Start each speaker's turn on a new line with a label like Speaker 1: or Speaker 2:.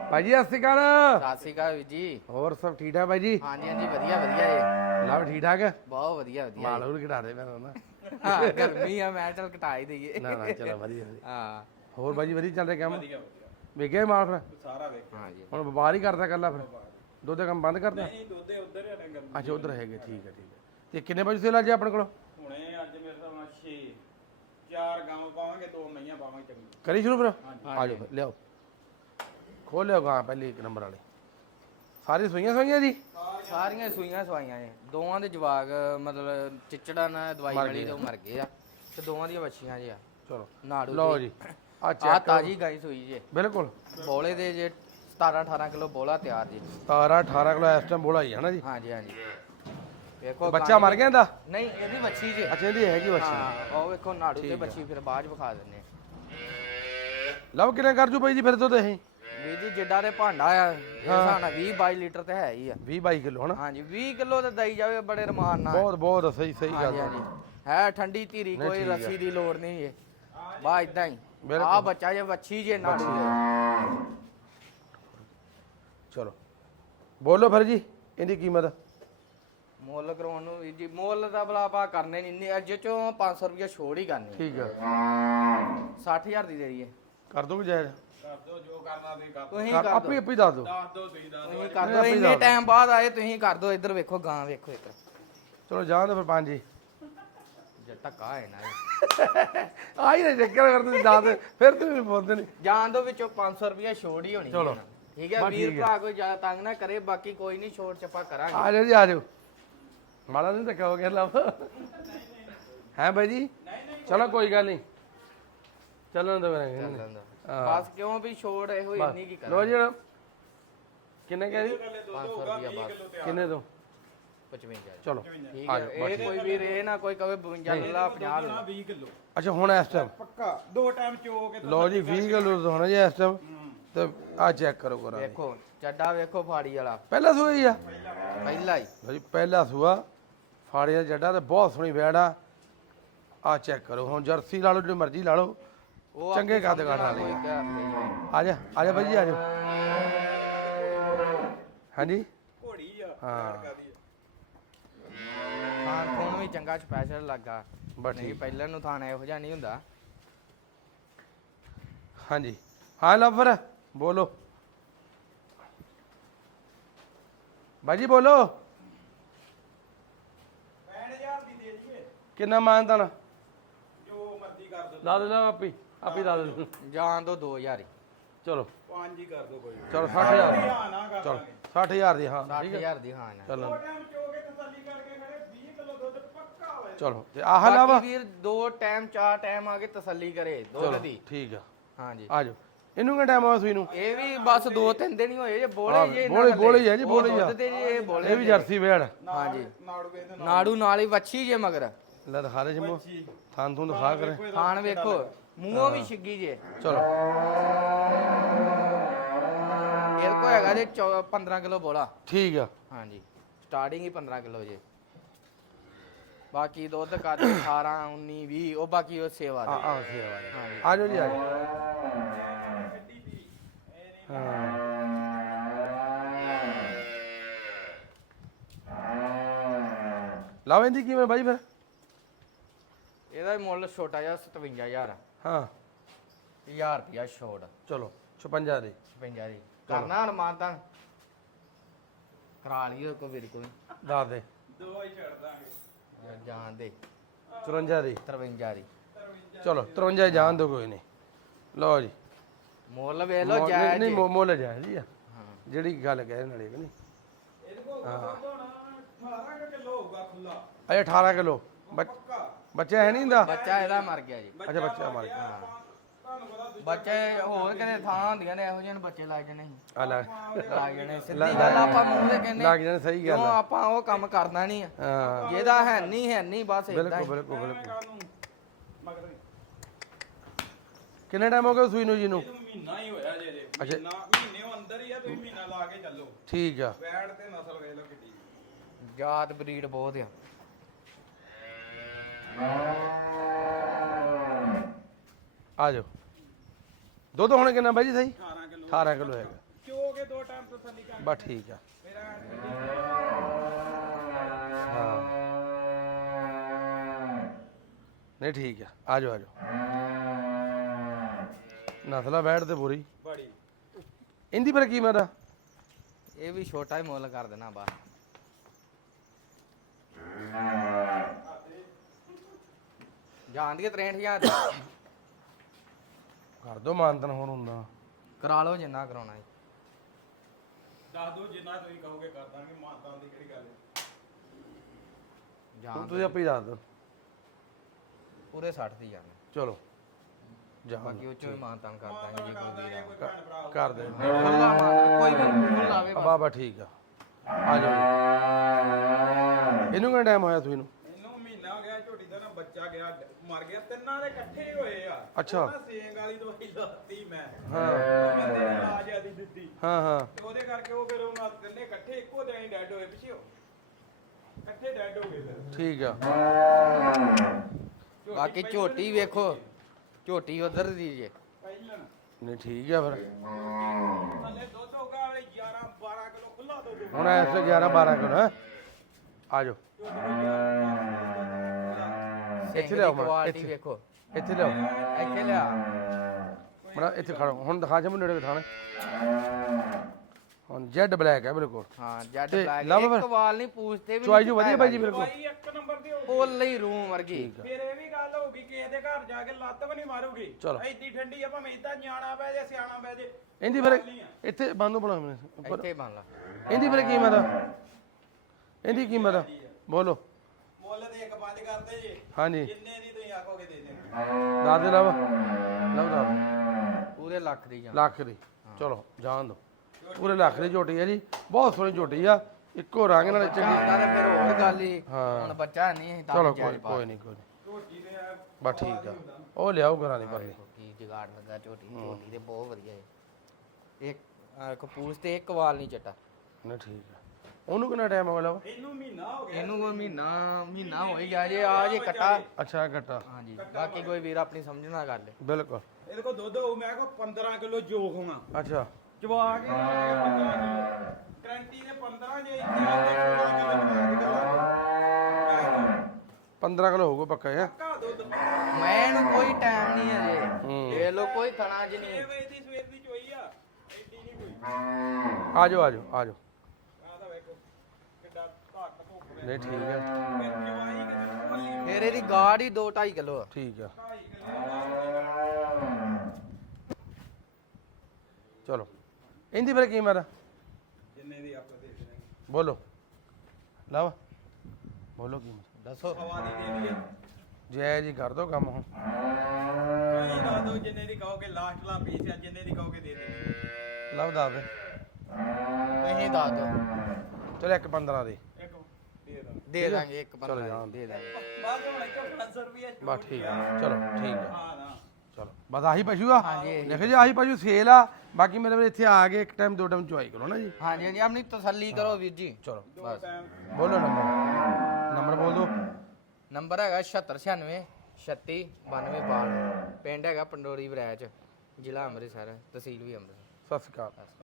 Speaker 1: ਭਾਜੀ ਸਤਿ ਸ਼੍ਰੀ ਅਕਾਲ।
Speaker 2: ਸਤਿ ਸ਼੍ਰੀ ਅਕਾਲ ਵੀਰ ਜੀ।
Speaker 1: ਹੋਰ ਸਭ ਠੀਕ ਠਾਕ ਭਾਈ ਜੀ?
Speaker 2: ਹਾਂਜੀ ਹਾਂਜੀ ਵਧੀਆ ਵਧੀਆ ਜੀ।
Speaker 1: ਲਵ ਠੀਕ ਠਾਕ?
Speaker 2: ਬਹੁਤ ਵਧੀਆ ਵਧੀਆ
Speaker 1: ਮਾਲ ਹੋਰ ਘਟਾ ਦੇ ਮੈਂ ਨਾ।
Speaker 2: ਹਾਂ ਗਰਮੀ ਆ ਮੈਂ ਚੱਲ ਘਟਾ ਹੀ ਦਈਏ।
Speaker 1: ਨਾ ਨਾ ਚਲੋ ਵਧੀਆ
Speaker 2: ਹਾਂ
Speaker 1: ਹੋਰ ਭਾਜੀ ਵਧੀਆ ਚੱਲ ਰਿਹਾ ਕੰਮ? ਵੇਖਿਆ ਮਾਲ ਫਿਰ?
Speaker 2: ਸਾਰਾ ਵੇਖ ਹਾਂਜੀ
Speaker 1: ਹੁਣ ਵਪਾਰ ਹੀ ਕਰਦਾ ਕੱਲਾ ਫਿਰ? ਦੁੱਧ ਦਾ ਕੰਮ ਬੰਦ ਕਰਦਾ?
Speaker 3: ਨਹੀਂ ਦੁੱਧ ਉਧਰ ਹੈ ਡੰਗਰ।
Speaker 1: ਅੱਛਾ ਉਧਰ ਹੈਗੇ, ਠੀਕ ਹੈ ਠੀਕ ਹੈ। ਤੇ ਕਿੰਨੇ ਵਜੇ ਸੇਲ ਅੱਜ ਆਪਣੇ ਕੋਲ?
Speaker 3: ਹੁਣੇ ਅੱਜ ਮੇਰੇ ਤਾਂ 6 4 ਗਾਂ ਪਾਵਾਂਗੇ 2 ਮਈਆਂ ਪਾਵਾਂਗੇ ਚੰਗੀ।
Speaker 1: ਕਰੀ ਸ਼ੁਰੂ ਫਿਰ? ਆ ਜਾਓ ਫਿਰ ਲਿਆਓ, ਖੋਲ ਲਿਓ ਗਾਂ ਪਹਿਲੀ 1 ਨੰਬਰ ਵਾਲੀ। ਸਾਰੀ ਸੂਈਆਂ ਜੀ?
Speaker 2: ਸਾਰੀਆਂ ਸੂਈਆਂ ਸਵਾਈਆਂ ਨੇ। ਦੋਵਾਂ ਦੇ ਜਵਾਕ ਮਤਲਬ ਚਿਚੜਾ ਨਾਲ ਦਵਾਈ ਵਾਲੀ ਤੋਂ ਮਰ ਗਏ ਆ ਤੇ ਦੋਵਾਂ ਦੀਆਂ ਬੱਚੀਆਂ ਜੀ ਆ।
Speaker 1: ਚਲੋ
Speaker 2: ਨਾੜੂ
Speaker 1: ਲਓ ਜੀ ਆ
Speaker 2: ਆ
Speaker 1: ਚੈੱਕ
Speaker 2: ਤਾਜੀ ਗਾਈ ਸੂਈ ਜੇ।
Speaker 1: ਬਿਲਕੁਲ
Speaker 2: ਬੋਲੇ ਦੇ ਜੇ 17 18 ਕਿਲੋ ਬੋਲਾ ਤਿਆਰ ਜੀ।
Speaker 1: 17 18 ਕਿਲੋ ਇਸ ਟਾਈਮ ਬੋਲਾ ਹੀ ਹੈ ਨਾ ਜੀ?
Speaker 2: ਹਾਂਜੀ ਹਾਂਜੀ ਵੇਖੋ
Speaker 1: ਬੱਚਾ ਮਰ ਗਿਆ ਇਹਦਾ?
Speaker 2: ਨਹੀਂ ਇਹਦੀ ਬੱਚੀ ਜੇ।
Speaker 1: ਅੱਛਾ ਇਹਦੀ ਹੈਗੀ ਬੱਚੀ?
Speaker 2: ਹਾਂ ਉਹ ਵੇਖੋ ਨਾੜੂ ਤੇ ਬੱਚੀ ਫਿਰ ਬਾਅਦ ਚ ਵਿਖਾ ਦਿੰਨੇ।
Speaker 1: ਲਵ ਕਿੰਨਾ ਕਰ ਜੂ ਬਾਈ ਜੀ ਫਿਰ ਦੁੱਧ ਇਹ?
Speaker 2: ਵੀਰ ਜੀ ਜਿੱਡਾ ਦੇ ਭਾਂਡਾ ਆ ਇਹ ਹਿਸਾਬ ਨਾਲ 20 22 ਲੀਟਰ ਤੇ ਹੈ ਹੀ ਆ।
Speaker 1: 20 22 ਕਿਲੋ ਹਨਾ?
Speaker 2: ਹਾਂਜੀ 20 ਕਿਲੋ ਤੇ ਦਈ ਜਾਵੇ ਬੜੇ ਰਮਾਨ ਨਾਲ।
Speaker 1: ਬਹੁਤ ਬਹੁਤ ਸਹੀ ਸਹੀ ਗੱਲ
Speaker 2: ਹਾਂਜੀ
Speaker 1: ਹੈ।
Speaker 2: ਹਾਂਜੀ ਹੈ ਠੰਡੀ ਧੀਰੀ,
Speaker 1: ਨਹੀਂ,
Speaker 2: ਕੋਈ
Speaker 1: ਠੀਕ ਆ।
Speaker 2: ਰੱਸੀ ਦੀ ਲੋੜ ਨਹੀਂ ਏ। ਬਾ ਇਦਾਂ ਹੀ
Speaker 1: ਬਿਲਕੁਲ।
Speaker 2: ਆ ਬੱਚਾ ਜੇ ਵੱਛੀ ਜੇ ਨਾੜੂ ਜੇ।
Speaker 1: ਚਲੋ ਬੋਲੋ ਫਿਰ ਜੀ ਇਹਦੀ ਕੀਮਤ?
Speaker 2: ਮੁੱਲ ਕਰਾਉਣ ਨੂੰ ਵੀਰ ਜੀ ਮੁੱਲ ਦਾ ਭਲਾ ਆਪਾਂ ਕਰਨੇ ਨਹੀਂ ਅੱਜ ਚੋਂ 500 ਰੁਪਏ ਛੋੜ ਹੀ ਕਰਨੀ।
Speaker 1: ਠੀਕ ਹੈ
Speaker 2: 60000 ਦੀ ਦੇ ਦਈਏ।
Speaker 1: ਕਰ ਦੋਗੇ ਜਾਇਜ਼?
Speaker 3: ਕਰ ਦੋ ਜੋ ਕਰਨਾ ਤੁਸੀਂ ਕਰ
Speaker 2: ਤੁਸੀਂ
Speaker 1: ਕਰ
Speaker 2: ਕਰ
Speaker 1: ਆਪੇ
Speaker 2: ਦਿਓ
Speaker 1: ਆਪੇ ਦੱਸ ਦਿਓ।
Speaker 3: ਦੱਸ ਦੋ ਤੁਸੀਂ ਦੱਸ
Speaker 2: ਤੁਸੀਂ
Speaker 3: ਦੋ।
Speaker 2: ਕਰ ਦਿਓ ਇੰਨੇ ਟਾਈਮ ਬਾਅਦ ਆਏ ਤੁਸੀਂ ਕਰ ਦਿਓ। ਇੱਧਰ ਵੇਖੋ ਗਾਂ ਵੇਖੋ ਇੱਕ
Speaker 1: ਚਲੋ ਜਾਣ ਦੋ ਫਿਰ 5 ਜੀ।
Speaker 2: ਜੇ ਟੱਕਾ ਹੈ ਨਾ
Speaker 1: ਆਈ ਨਾ ਚੱਕਰ ਫਿਰ ਤੁਸੀਂ ਦੱਸ ਫਿਰ ਤੁਸੀਂ ਬੋਲਦੇ ਨਹੀਂ।
Speaker 2: ਜਾਣ ਦੋ ਵਿੱਚੋਂ 500 ਰੁਪਏ ਛੋੜ ਹੀ ਹੋਣੀ।
Speaker 1: ਚਲੋ।
Speaker 2: ਠੀਕ ਹੈ
Speaker 1: ਬਸ
Speaker 2: ਵੀਰ
Speaker 1: ਠੀਕ ਹੈ।
Speaker 2: ਭਰਾ ਕੋਈ ਜ਼ਿਆਦਾ ਤੰਗ ਨਾ ਕਰੇ। ਬਾਕੀ ਕੋਈ ਨਹੀਂ ਛੋੜ ਛੱਪਾ ਕਰਾਂਗੇ।
Speaker 1: ਆ ਜਾਓ ਜੀ ਆ ਜਾਓ। ਮਾੜਾ ਨਹੀਂ ਧੱਕਾ ਹੋ ਗਿਆ ਲਵ ਹੈ ਬਾਈ ਜੀ? ਚਲੋ ਕੋਈ ਗੱਲ ਨਹੀਂ ਚੱਲਣ ਦੋ ਫਿਰ।
Speaker 2: ਚੱਲਣ ਦਿਓ। ਬਸ ਕਿਉਂ ਵੀ ਛੋੜ ਇਹੋ ਹੀ ਇੰਨੀ ਕੀ
Speaker 1: ਲੋ
Speaker 2: ਕਰਾਂ।
Speaker 1: ਜੀ ਕਿੰਨੇ ਕਹਿ ਜੀ?
Speaker 2: 500 ਰੁਪਏ ਬਸ
Speaker 1: ਕਿੰਨੇ ਤੋਂ?
Speaker 2: 55
Speaker 1: ਚਲੋ
Speaker 2: ਠੀਕ
Speaker 1: ਆ
Speaker 2: ਹੈ।
Speaker 1: ਜਾਓ
Speaker 2: ਇਹ ਕੋਈ ਵੀਰ ਇਹ ਨਾ ਕੋਈ ਕਵੇ 52 ਲੈ ਲਾ 50 ਲੈ ਲਾ।
Speaker 3: 20 ਕਿਲੋ
Speaker 1: ਅੱਛਾ ਹੁਣ ਇਸ ਟਾਈਮ
Speaker 3: ਪੱਕਾ 2 ਟਾਈਮ ਚੋ ਕੇ
Speaker 1: ਲੋ ਜੀ 20 ਕਿਲੋ ਹੋਣਾ ਜੀ ਇਸ ਟਾਈਮ। ਤੇ ਆ ਚੈੱਕ ਕਰੋ ਕਰਾ
Speaker 2: ਵੇਖੋ ਚੱਡਾ ਵੇਖੋ ਫਾੜੀ ਵਾਲਾ
Speaker 1: ਪਹਿਲਾ ਸੂਆ ਹੀ ਆ?
Speaker 2: ਪਹਿਲਾ ਹੀ।
Speaker 1: ਲਓ ਜੀ ਪਹਿਲਾ ਸੂਆ ਫਾੜੇ ਦਾ ਜੱਡਾ ਤੇ ਬਹੁਤ ਸੋਹਣੀ ਵੈੜ ਆ। ਆ ਚੈੱਕ ਕਰੋ ਹੁਣ ਜਰਸੀ ਲਾ ਲਓ ਜਿਹੜੀ ਮਰਜ਼ੀ ਲਾ ਲਓ।
Speaker 2: ਉਹ
Speaker 1: ਚੰਗੇ ਕੱਦ ਕਾਠ ਵਾਲੀ
Speaker 2: ਕੋਈ ਕਹਿ ਨਹੀਂ ਜਾਏ।
Speaker 1: ਆ ਜਾ ਭਾਈ ਜੀ ਆ ਜਾ। ਹਾਂਜੀ
Speaker 3: ਘੋੜੀ ਆ
Speaker 1: ਹਾਂ
Speaker 3: ਕਾਦੀ
Speaker 2: ਖਾਣ ਖੂਨ ਵੀ ਚੰਗਾ ਸਪੈਸ਼ਲ ਲੱਗਾ।
Speaker 1: ਬਸ
Speaker 2: ਨਹੀਂ
Speaker 1: ਠੀਕ।
Speaker 2: ਪਹਿਲਾਂ ਨੂੰ ਥਾਣਾ ਇਹੋ ਜਿਹਾ ਨਹੀਂ ਹੁੰਦਾ।
Speaker 1: ਹਾਂਜੀ ਹਾਂ ਲਵਰ ਬੋਲੋ ਭਾਈ ਜੀ ਬੋਲੋ।
Speaker 3: 65000 ਦੀ ਦੇ ਦਈਏ
Speaker 1: ਕਿੰਨਾ ਮਾਨਤਾ ਨਾ?
Speaker 3: ਜੋ ਮਰਜ਼ੀ ਕਰ ਦੋ।
Speaker 1: ਲਾ ਦੇ ਆਪੀ ਲਾ ਦੇ।
Speaker 2: ਜਾਣ ਦੋ 2000 ਹੀ।
Speaker 1: ਚਲੋ
Speaker 3: 5 ਹੀ ਕਰ ਦੋ ਕੋਈ।
Speaker 1: ਚਲੋ 60000
Speaker 3: ਹਾਂ ਨਾ ਕਰ
Speaker 1: ਚਲੋ
Speaker 3: ਦਾਂਗੇ।
Speaker 1: 60000 ਦੀ ਹਾਂ ਠੀਕ ਹੈ
Speaker 2: 60000 ਦੀ ਹਾਂ ਨਾ।
Speaker 1: ਚਲੋ
Speaker 3: 2 ਟਾਈਮ ਚੋ ਕੇ ਤਸੱਲੀ ਕਰਕੇ ਖੜੇ 20 ਕਿਲੋ ਦੁੱਧ ਪੱਕਾ ਹੋਵੇ।
Speaker 1: ਚਲੋ ਤੇ ਆਹ ਲਾਵਾ।
Speaker 2: ਬਾਕੀ ਵੀਰ 2 ਟਾਈਮ 4 ਟਾਈਮ ਆ ਕੇ ਤਸੱਲੀ ਕਰੇ ਦੁੱਧ
Speaker 1: ਚਲੋ
Speaker 2: ਦੀ।
Speaker 1: ਠੀਕ ਆ
Speaker 2: ਹਾਂਜੀ
Speaker 1: ਆ ਜਾਓ। ਇਹਨੂੰ ਕਿੰਨਾ ਟਾਈਮ ਆ ਸੂਈ ਨੂੰ?
Speaker 2: ਇਹ ਵੀ ਬਸ 2-3 ਦਿਨ ਹੀ ਹੋਏ ਜੇ ਬੋਲੇ ਜੇ ਇਹਨਾਂ
Speaker 1: ਬੋਲੇ
Speaker 2: ਥੱਲੇ।
Speaker 1: ਬੋਲੇ ਹੀ ਆ ਜੀ
Speaker 2: ਉਹ
Speaker 1: ਬੋਲੇ ਹੀ ਆ।
Speaker 2: ਦੁੱਧ ਤੇ ਜੀ ਇਹ ਬੋਲੇ
Speaker 1: ਇਹ ਵੀ ਜਰਸੀ ਵੇੜ
Speaker 2: ਹਾਂਜੀ
Speaker 3: ਨਾੜੂ ਕੇ ਇਹਦੇ
Speaker 2: ਨਾੜੂ ਨਾਲ ਹੀ ਵੱਛੀ ਜੇ ਮਗਰ
Speaker 1: ਲੈ ਦਿਖਾ ਦੇ ਜੰਮੋ ਥਾਂ ਥੂੰ ਦਿਖਾ ਕਰੇ।
Speaker 2: ਖਾਣ ਵੇਖੋ ਮੂੰਹੋਂ ਵੀ ਛਿੱਗੀ ਜੇ।
Speaker 1: ਚਲੋ
Speaker 2: ਇਹ ਕੋ ਹੈਗਾ ਜੇ 15 ਕਿਲੋ ਬੋਲਾ।
Speaker 1: ਠੀਕ ਆ
Speaker 2: ਹਾਂਜੀ ਸਟਾਰਟਿੰਗ ਹੀ 15 ਕਿਲੋ ਜੇ। ਬਾਕੀ ਦੁੱਧ ਕੱਦ 18 19 20 ਉਹ ਬਾਕੀ ਉਹ ਸੇਵਾ
Speaker 1: ਆ
Speaker 2: ਦੇ।
Speaker 1: ਆ ਸੇਵਾ
Speaker 2: ਹਾਂਜੀ
Speaker 1: ਆ ਜਾਓ ਜੀ ਆ ਜਾਓ। ਹਾਂ ਲਾਵੇਂ ਦੀ ਕਿਵੇਂ ਬਾਈ ਫਿਰ?
Speaker 2: ਇਹਦਾ ਵੀ ਮੁੱਲ ਛੋਟਾ ਜਿਹਾ 57000
Speaker 1: ਹਾਂ
Speaker 2: 1000 ਰੁਪਿਆ ਛੋੜ।
Speaker 1: ਚਲੋ 56 ਦੀ
Speaker 2: 56 ਦੀ ਕਰਨਾ ਹੁਣ ਮਾਨਤਾ ਕਰਾ ਲਈਏ ਕੋ ਵੀਰ ਕੋਈ
Speaker 1: ਦੱਸ ਦੇ।
Speaker 3: ਦੋ ਹੀ ਛੱਡ ਦਾਂਗੇ।
Speaker 2: ਜਾਣ ਦੇ
Speaker 1: 54 ਦੀ
Speaker 2: 53 ਦੀ।
Speaker 1: ਚਲੋ 53 ਜਾਣ ਦੋ ਕੋਈ ਨਹੀਂ। ਲਓ ਜੀ
Speaker 2: ਮੁੱਲ ਵੇਖ ਲਓ ਜਾਇਜ਼
Speaker 1: ਨਹੀਂ
Speaker 2: ਜੀ।
Speaker 1: ਮੁੱਲ ਜਾਇਜ਼ ਜੀ ਆ
Speaker 2: ਹਾਂ
Speaker 1: ਜਿਹੜੀ ਗੱਲ ਕਹਿ ਨਾਲੇ ਕਿ ਨਹੀਂ।
Speaker 3: ਇਹਦੇ ਕੋਲ ਦੁੱਧ ਹੋਣਾ 18 ਕਿਲੋ ਹੋਊਗਾ ਖੁੱਲਾ
Speaker 1: ਅਜੇ 18 ਕਿਲੋ
Speaker 3: ਪੱਕਾ।
Speaker 1: ਬੱਚਾ ਹੈ ਨਹੀਂ ਹੁੰਦਾ?
Speaker 2: ਬੱਚਾ ਇਹਦਾ ਮਰ ਗਿਆ ਜੀ।
Speaker 1: ਅੱਛਾ ਬੱਚਾ ਮਰ ਗਿਆ।
Speaker 3: ਤੁਹਾਨੂੰ ਪਤਾ
Speaker 2: ਬੱਚੇ ਹੋਰ ਕਿਤੇ ਥਾਂ ਹੁੰਦੀਆਂ ਨੇ ਇਹੋ ਜਿਹੇ ਨੂੰ ਬੱਚੇ ਲੱਗ ਜਾਣੇ ਸੀ।
Speaker 1: ਆ ਲੈ
Speaker 2: ਲੱਗ ਜਾਣੇ ਸਿੱਧੀ ਗੱਲ ਆਪਾਂ ਮੂੰਹ ਤੇ ਕਹਿੰਦੇ
Speaker 1: ਲੱਗ ਜਾਣ ਸਹੀ ਗੱਲ
Speaker 2: ਕਿਉਂ
Speaker 1: ਆ।
Speaker 2: ਆਪਾਂ ਉਹ ਕੰਮ ਕਰਨਾ ਨਹੀਂ ਆ।
Speaker 1: ਹਾਂ
Speaker 2: ਜਿਹਦਾ ਹੈ ਨਹੀਂ ਬਸ ਇਦਾਂ
Speaker 1: ਬਿਲਕੁਲ
Speaker 2: ਹੀ।
Speaker 1: ਬਿਲਕੁਲ ਬਿਲਕੁਲ।
Speaker 3: ਨੂੰ ਮਗਰ
Speaker 1: ਕਿੰਨੇ ਟਾਈਮ ਹੋ ਗਿਆ ਸੂਈ ਨੂੰ ਜੀ ਨੂੰ?
Speaker 3: ਇਹਨੂੰ ਮਹੀਨਾ ਹੀ ਹੋਇਆ ਜੇ
Speaker 1: ਅੱਛਾ।
Speaker 3: ਮਹੀਨੇ ਅੰਦਰ ਹੀ ਆ ਤੁਸੀਂ ਮਹੀਨਾ ਲਾ ਕੇ ਚੱਲੋ।
Speaker 1: ਠੀਕ ਆ
Speaker 3: ਵੈੜ ਤੇ ਨਸਲ ਵੇਖ ਲਓ ਕਿੱਡੀ।
Speaker 2: ਜਾਤ ਬਰੀਡ ਬਹੁਤ ਆ।
Speaker 1: ਆ ਜਾਓ। ਦੁੱਧ ਹੁਣ ਕਿੰਨਾ ਬਾਈ ਜੀ ਸਹੀ?
Speaker 3: 18 ਕਿਲੋ
Speaker 1: 18 ਕਿਲੋ ਹੈਗਾ।
Speaker 3: ਚੋ ਦੋ ਟਾਈਮ ਤਸੱਲੀ ਕਰ
Speaker 1: ਬਸ ਠੀਕ ਆ
Speaker 3: ਮੇਰਾ
Speaker 1: ਹਾਂ ਨਹੀਂ ਠੀਕ ਆ ਆ ਜਾਓ ਨਸਲਾ ਬੈਠ ਤੇ ਪੂਰੀ
Speaker 3: ਬੜੀ
Speaker 1: ਇਹਦੀ ਫਿਰ ਕੀ ਮੇਰਾ
Speaker 2: ਇਹ ਵੀ ਛੋਟਾ ਹੀ ਮੁੱਲ ਕਰ ਦੇਣਾ ਬਾ ਜਾਣਦੀ 63000
Speaker 1: ਕਰ ਦੋ ਮਾਨਤਨ ਹੋਰ ਹੁੰਦਾ
Speaker 2: ਕਰਾ ਲਓ ਜਿੰਨਾ ਕਰਾਉਣਾ ਹੈ
Speaker 3: ਦੱਸ ਦੋ ਜਿੰਨਾ ਤੁਸੀਂ ਕਹੋਗੇ ਕਰ ਦਾਂਗੇ ਮਾਤਾ ਦੀ ਕਿਹੜੀ ਗੱਲ ਹੈ
Speaker 2: ਜਾਣ
Speaker 1: ਤੁਸੀਂ ਆਪੇ ਹੀ ਦੱਸ ਦਿਓ
Speaker 2: ਪੂਰੇ 60 ਦੀ ਜਾਣਾ
Speaker 1: ਚਲੋ ਜਾ
Speaker 2: ਬਾਕੀ ਉਹ ਚੋਂ ਹੀ ਮਾਨ ਤੰਗ ਕਰ ਦਾਂਗੇ ਜੇ ਕੋਈ ਵੀਰ
Speaker 3: ਕੋਈ ਭੈਣ ਭਰਾ ਹੋਊ।
Speaker 1: ਕਰ ਦੇ
Speaker 2: ਖੁੱਲਾ ਮਾਨ ਕੋਈ ਵੀ ਫੁੱਲ ਆਵੇ ਬਸ
Speaker 1: ਬਾਬਾ ਠੀਕ ਆ ਆ ਜਾਓ ਇਹਨੂੰ ਕਿੰਨਾ ਟਾਈਮ ਹੋਇਆ ਤੁਸੀਂ ਨੂੰ
Speaker 3: ਇਹਨੂੰ ਮਹੀਨਾ ਹੋ ਗਿਆ ਝੋਟੀ ਦਾ ਨਾ ਬੱਚਾ ਗਿਆ ਮਰ ਗਿਆ ਤਿੰਨਾਂ ਦੇ ਇਕੱਠੇ ਹੋਏ ਆ
Speaker 1: ਅੱਛਾ।
Speaker 3: ਉਹਨਾਂ ਸੇਂਗ ਵਾਲੀ ਦਵਾਈ ਲਾਤੀ ਮੈਂ
Speaker 1: ਹਾਂ
Speaker 3: ਬੰਦੇ ਨੇ ਇਲਾਜ ਆਦੀ ਦਿੱਤੀ
Speaker 1: ਹਾਂ ਹਾਂ
Speaker 3: ਤੇ ਉਹਦੇ ਕਰਕੇ ਉਹ ਫਿਰ ਉਹਨਾਂ ਤਿੰਨੇ ਇਕੱਠੇ ਇੱਕੋ ਦਿਨ ਹੀ ਡੈਡ ਹੋਏ ਪਿੱਛੇ ਇਕੱਠੇ ਡੈਡ ਹੋ ਗਏ ਫਿਰ
Speaker 1: ਠੀਕ ਆ
Speaker 2: ਬਾਕੀ ਝੋਟੀ ਵੇਖੋ ਝੋਟੀ ਉਧਰ ਦੀ ਜੇ
Speaker 3: ਪਹਿਲਣ
Speaker 1: ਨਹੀਂ ਠੀਕ ਆ ਫਿਰ
Speaker 3: ਥੱਲੇ ਦੁੱਧ ਹੋਗਾ ਵਾਲੇ 11 12 ਕਿਲੋ ਖੁੱਲਾ ਦੁੱਧ
Speaker 1: ਹੁਣ ਇਸ 11 12 ਕਿਲੋ ਹੈ ਆ ਜਾਓ
Speaker 2: ਸਿੰਘ
Speaker 1: ਲਿਆਓ
Speaker 2: ਦੀ
Speaker 1: ਮਾੜਾ,
Speaker 2: ਕੁਆਲਿਟੀ
Speaker 1: ਇੱਥੇ।
Speaker 2: ਵੇਖੋ
Speaker 1: ਇੱਥੇ ਲਿਆਓ
Speaker 2: ਇੱਥੇ ਲਿਆ
Speaker 1: ਬੜਾ ਇੱਥੇ ਖੜੋ ਹੁਣ ਦਿਖਾ ਜਮ ਨੇੜੇ ਦਿਖਾਣਾ ਹੁਣ ਜੈਡ ਬਲੈਕ ਹੈ ਬਿਲਕੁਲ
Speaker 2: ਹਾਂ ਜੱਟ
Speaker 1: ਤੇ
Speaker 2: ਬਲੈਕ
Speaker 1: ਲਵ
Speaker 2: ਇੱਕ ਵਾਲ ਨਹੀਂ ਪੁੱਛਦੇ ਵੀ
Speaker 1: ਚੁਆਈ ਜੋ ਵਧੀਆ ਬਾਈ ਜੀ ਮੇਰੇ ਕੋਲ
Speaker 3: ਦਵਾਈ ਇੱਕ ਨੰਬਰ ਦੀ ਹੋਊਗੀ
Speaker 2: ਫੁੱਲ ਹੀ ਰੂਮ ਵਰਗੀ
Speaker 3: ਫਿਰ ਇਹ ਵੀ ਗੱਲ ਹੋਊਗੀ ਕਿਸੇ ਦੇ ਘਰ ਜਾ ਕੇ ਲੱਤ ਵੀ ਨਹੀਂ ਮਾਰੂਗੀ
Speaker 1: ਚਲੋ।
Speaker 3: ਐਡੀ ਠੰਡੀ ਆ ਭਾਵੇਂ ਇਦਾਂ ਨਿਆਣਾ ਪੈ ਜੇ ਸਿਆਣਾ ਪੈ ਜੇ
Speaker 1: ਇਹਦੀ ਫਿਰ ਇੱਥੇ ਬੰਦੋ ਬਣਾ ਮੈਨੂੰ ਉੱਪਰ
Speaker 2: ਇੱਥੇ ਬਣ ਲਾ
Speaker 1: ਇਹਦੀ ਫਿਰ ਕੀਮਤ ਆ ਇਹਦੀ ਕੀਮਤ ਆ ਬੋਲੋ
Speaker 3: ਮੁੱਲ ਤੇ ਇੱਕ ਬੰਦ ਕਰਦੇ ਜੇ
Speaker 1: ਹਾਂਜੀ
Speaker 3: ਜਿੰਨੇ ਦੀ ਤੁਸੀਂ ਆਖੋਗੇ ਦੇ ਦੇਣਗੇ
Speaker 1: ਦੱਸ ਦੇ ਲਵ ਦੱਸ
Speaker 2: ਪੂਰੇ ਲੱਖ ਦੀ ਜਾਨ
Speaker 1: ਲੱਖ ਦੀ ਚਲੋ ਜਾਣ ਦੋ ਪੂਰੇ ਲੱਖ ਦੀ ਝੋਟੀ ਹੈ ਜੀ ਬਹੁਤ ਸੋਹਣੀ ਝੋਟੀ ਆ ਇੱਕੋ ਰੰਗ ਨਾਲ ਚੰਗੀ
Speaker 2: ਤਾਂ ਫਿਰ ਹੋਰ ਗੱਲ ਹੀ
Speaker 1: ਹਾਂ।
Speaker 2: ਹੁਣ ਬੱਚਾ ਨਹੀਂ ਤਾਂ
Speaker 1: ਚਲੋ ਕੋਈ ਨਹੀਂ
Speaker 3: ਝੋਟੀ ਦੇ ਆ
Speaker 1: ਬਸ ਠੀਕ ਆ ਉਹ ਲਿਆਓ ਘਰਾਂ ਦੀ ਪਰਲੀ
Speaker 2: ਕੀ ਜਗਾੜ ਲੱਗਾ ਝੋਟੀ ਝੋਟੀ ਤੇ ਬਹੁਤ ਵਧੀਆ ਹੈ ਇੱਕ ਕਪੂਸ ਤੇ ਇੱਕ ਵਾਲ ਨਹੀਂ ਚਟਾ
Speaker 1: ਨਹੀਂ ਠੀਕ ਆ ਉਹਨੂੰ ਕਿੰਨਾ ਟਾਈਮ ਹੋ ਗਿਆ
Speaker 3: ਇਹਨੂੰ ਮਹੀਨਾ ਹੋ ਗਿਆ
Speaker 2: ਇਹਨੂੰ ਕੋਈ ਮਹੀਨਾ ਹੋ ਹੀ ਗਿਆ ਜੇ ਆ ਜੇ ਕਟਾ
Speaker 1: ਅੱਛਾ ਘਟਾ
Speaker 2: ਹਾਂਜੀ ਬਾਕੀ ਕੋਈ ਵੀਰ ਆਪਣੀ ਸਮਝਣਾ ਗੱਲ ਹੈ
Speaker 1: ਬਿਲਕੁਲ
Speaker 3: ਇਹਦੇ ਕੋਲ ਦੁੱਧ ਹੋਊ ਮੈਂ ਕੋ 15 ਕਿਲੋ ਜੋਖ ਹੋਣਾ
Speaker 1: ਅੱਛਾ
Speaker 3: ਜਵਾ ਕੇ 15 ਕਿਲੋ ਗਰੰਟੀ ਦੇ 15 ਜੇ ਇੱਥੇ ਆ ਕੇ 16 ਕਿਲੋ ਜਵਾ ਕੇ ਗੱਲਾਂ
Speaker 1: 15 ਕਿਲੋ ਹੋਊਗਾ ਪੱਕਾ ਹੈ
Speaker 3: ਕਾ ਦੁੱਧ
Speaker 2: ਮੈਂ ਨੂੰ ਕੋਈ ਟਾਈਮ ਨਹੀਂ ਹੈ
Speaker 1: ਹੂੰ।
Speaker 2: ਜੇ ਇਹ ਲੋ ਕੋਈ ਥਣਾ ਜ ਨਹੀਂ
Speaker 3: ਇਹ ਵੇ ਦੀ ਸਵੇਰ ਦੀ ਚੋਈ ਆ ਐਡੀ ਨਹੀਂ ਕੋਈ
Speaker 1: ਆ ਜਾਓ ਆ ਜਾਓ ਆ ਜਾਓ
Speaker 3: ਆ ਤਾਂ ਵੇਖੋ ਕਿੱਡਾ ਘੱਟ ਧੁੱਪ ਵੇ
Speaker 1: ਨਹੀਂ ਠੀਕ ਹੈ
Speaker 3: ਫਿਰ ਜਵਾਈ ਕਿਤੇ ਭੋਲੀ
Speaker 2: ਫਿਰ ਇਹਦੀ ਗਾੜ ਹੀ 2.5 ਕਿਲੋ ਆ
Speaker 1: ਠੀਕ ਆ
Speaker 3: 2.5 ਕਿਲੋ
Speaker 1: ਚਲੋ ਇਹਦੀ ਫਿਰ ਕੀਮਤ ਆ
Speaker 3: ਜਿੰਨੇ ਦੀ ਆਪਾਂ ਦੇ ਦੇਣਗੇ
Speaker 1: ਬੋਲੋ ਲਵ ਬੋਲੋ ਕੀਮਤ
Speaker 2: ਦੱਸੋ
Speaker 3: ਹਵਾ ਦੀ ਦੇ ਦੀ
Speaker 1: ਜੈ ਜੀ ਕਰ ਦੋ ਕੰਮ ਹੁਣ
Speaker 3: ਕੋਈ ਨਾ ਦੋ ਜਿੰਨੇ ਦੀ ਕਹੋਗੇ ਲਾਸਟ ਲਾ ਪੀਸ ਆ ਜਿੰਨੇ ਦੀ ਕਹੋਗੇ ਦੇ ਦੇਣਗੇ
Speaker 1: ਲਵ ਦੱਸ ਦੇ
Speaker 2: ਤੁਸੀਂ ਦੱਸ ਦਿਓ
Speaker 1: ਚਲੋ ਇੱਕ 15 ਦੇ
Speaker 3: ਇੱਕ ਦੇ ਦਾਂ
Speaker 2: ਦੇ ਦਾਂਗੇ ਇੱਕ
Speaker 1: ਚਲੋ
Speaker 2: ਬੰਦਾ
Speaker 1: ਜਾਣ
Speaker 2: ਦੇ ਦਾਂਗੇ
Speaker 3: ਬਾਅਦ ਹੁਣ 150 ਰੁਪਏ
Speaker 1: ਬਸ ਠੀਕ ਆ ਚਲੋ ਠੀਕ ਆ
Speaker 3: ਹਾਂ ਨਾ
Speaker 1: ਚਲੋ ਬਸ ਆਹੀ ਪਸ਼ੂ ਆ
Speaker 2: ਹਾਂਜੀ, ਇਹੀ
Speaker 1: ਦੇਖੋ ਜੀ ਆਹੀ ਪਸ਼ੂ ਸੇਲ ਆ ਬਾਕੀ ਮੇਰੇ ਇੱਥੇ ਆ ਕੇ ਇੱਕ ਟਾਈਮ ਦੋ ਟਾਈਮ ਚੁਆਈ ਕਰੋ ਨਾ ਜੀ
Speaker 2: ਹਾਂਜੀ ਹਾਂਜੀ ਆਪਣੀ ਤਸੱਲੀ ਕਰੋ ਵੀਰ ਜੀ
Speaker 1: ਚਲੋ
Speaker 3: ਦੋ ਟਾਈਮ
Speaker 1: ਬੋਲੋ ਨੰਬਰ ਬੋਲ ਦਿਓ
Speaker 2: ਨੰਬਰ ਹੈਗਾ 7696 36 92 ਪਿੰਡ ਹੈਗਾ ਪੰਡੋਰੀ ਬਰੈਚ ਜ਼ਿਲ੍ਹਾ ਅੰਮ੍ਰਿਤਸਰ ਤਹਿਸੀਲ ਵੀ ਅੰਮ੍ਰਿਤਸਰ
Speaker 1: ਸਤਿ ਸ਼੍ਰੀ ਅਕਾਲ